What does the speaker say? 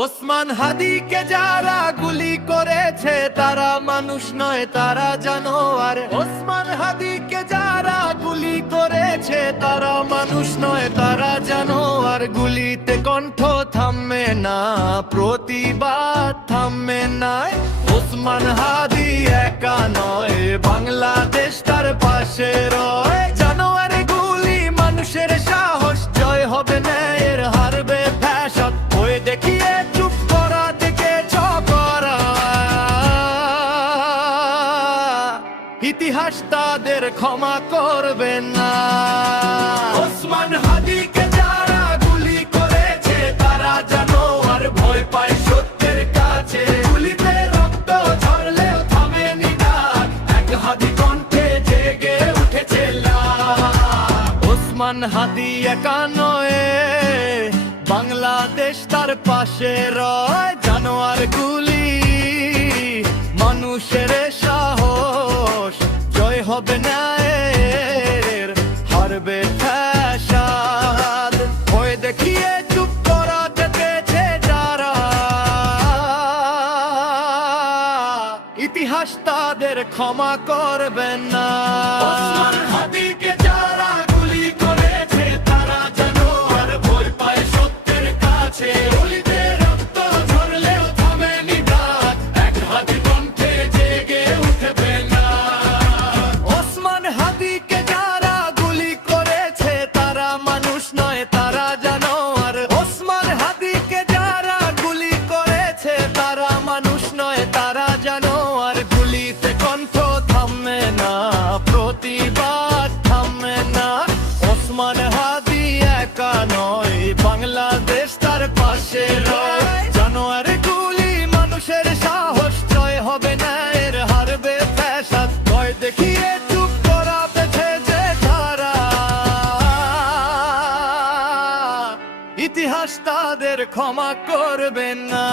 ওসমান হাদিকে যারা গুলি করেছে তারা মানুষ নয়, তারা জানোয়ার। ওসমান হাদিকে যারা গুলি করেছে তারা মানুষ নয়, তারা জানোয়ার। গুলিতে কণ্ঠ থামে না, প্রতিবাদ থামে না। ওসমান হাদি একা নয়, বাংলাদেশ তার পাশে রয়। জানোয়ার গুলি মানুষের সাহস, জয় হবে ন্যায়ের, হারবে ফ্যাশন। ওই দেখিয়ে চুপ করা থেকে ঝগড়া, ইতিহাস তাদের ক্ষমা করবে না। ওসমান হাদিকে যারা গুলি করেছে তারা জানোয়ার, ভয় পায় সত্যের কাছে। গুলিতে রক্ত ঝরলেও থামেনি ডাক, এক হাদি কণ্ঠে জেগে উঠেছে লাল। ওসমান হাদি একা নয়, বাংলাদেশ তার পাশে রয়। জানোয়ার গুলি মানুষের সাহস, জয় হবে ন্যায়ের, হারবে ফ্যাসাদ। ভয় দেখিয়ে চুপ করা যেতেছে যারা, ইতিহাস তাদের ক্ষমা করবে না। ওসমান হাদিকে যারা গুলি করেছে তারা জানোয়ার, ভয় পায় সত্যের কাছে। গুলিতে রক্ত ঝরলেও থামেনি ডাক, এক হাদি কণ্ঠে জেগে উঠবে না। ওসমান হাদিকে যারা গুলি করেছে তারা মানুষ নয়, তারা জানোয়ার। ওসমান হাদিকে যারা গুলি করেছে তারা মানুষ নয়, তারা জানোয়ার। গুলিতে কণ্ঠ থামে না, প্রতিবাদ থামে না। ওসমান হাদি একা নয়, বাংলাদেশ তার পাশে রয়। জানোয়ার গুলি মানুষের সাহস, জয় হবে ন্যায়ের, হারবে ফ্যাসাদ। ভয় দেখিয়ে চুপ করাতেছে যে তারা, ইতিহাস তাদের ক্ষমা করবে না।